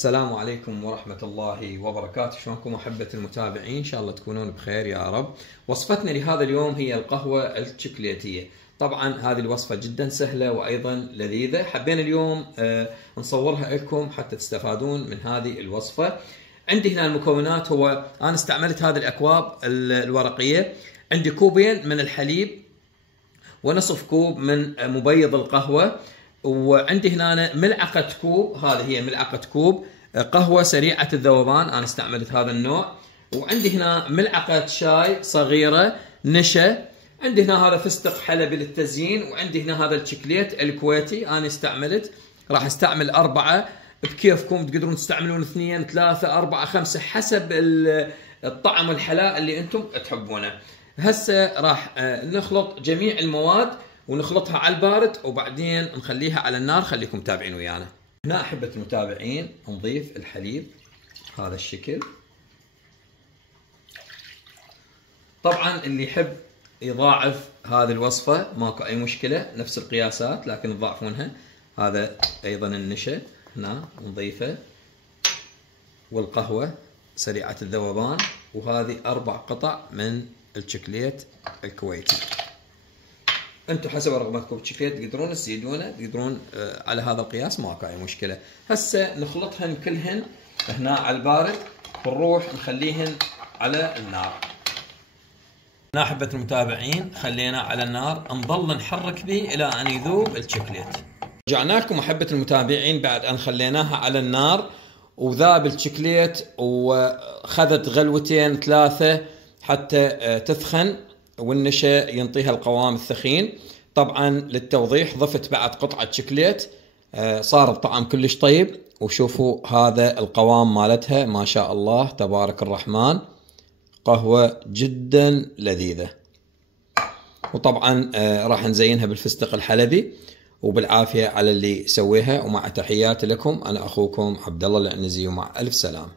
السلام عليكم ورحمة الله وبركاته. شلونكم أحبة المتابعين؟ إن شاء الله تكونون بخير يا رب. وصفتنا لهذا اليوم هي القهوة الشوكولاتية. طبعا هذه الوصفة جدا سهلة وأيضا لذيذة. حبينا اليوم نصورها لكم حتى تستفادون من هذه الوصفة. عندي هنا المكونات. هو أنا استعملت هذه الأكواب الورقية. عندي كوبين من الحليب ونصف كوب من مبيض القهوة، وعندي هنا ملعقة كوب، هذه هي ملعقة كوب قهوة سريعة الذوبان، أنا استعملت هذا النوع. وعندي هنا ملعقة شاي صغيرة نشا. عندي هنا هذا فستق حلبي للتزيين، وعندي هنا هذا الشوكليت الكويتي أنا استعملت. راح استعمل 4 بكيفكم، تقدرون تستعملون 2 3 4 5 حسب الطعم والحلاء اللي أنتم تحبونه. هسه راح نخلط جميع المواد ونخلطها على البارد وبعدين نخليها على النار. خليكم متابعين ويانا. هنا أحبة المتابعين نضيف الحليب هذا الشكل. طبعا اللي يحب يضاعف هذه الوصفة ماكو أي مشكلة، نفس القياسات لكن تضاعفونها. هذا أيضا النشا هنا نضيفه، والقهوة سريعة الذوبان، وهذه 4 قطع من الشوكليت الكويتي. انتم حسب رغبتكم بالشوكليت تقدرون تزيدونه، تقدرون على هذا القياس ماكو اي مشكله. هسه نخلطهن كلهن هنا على البارد ونروح نخليهن على النار. هنا احبة المتابعين خلينا على النار، نظل نحرك به الى ان يذوب الشوكليت. رجعنا لكم احبة المتابعين بعد ان خليناها على النار وذاب الشوكليت وخذت غلوتين 3 حتى تثخن والنشا ينطيها القوام الثخين. طبعا للتوضيح ضفت بعد قطعة شوكليت، صار بطعم كلش طيب. وشوفوا هذا القوام مالتها ما شاء الله تبارك الرحمن، قهوة جدا لذيذة. وطبعا راح نزينها بالفستق الحلبي، وبالعافية على اللي سويها. ومع تحياتي لكم، أنا أخوكم عبد الله العنزي، ومع ألف سلام.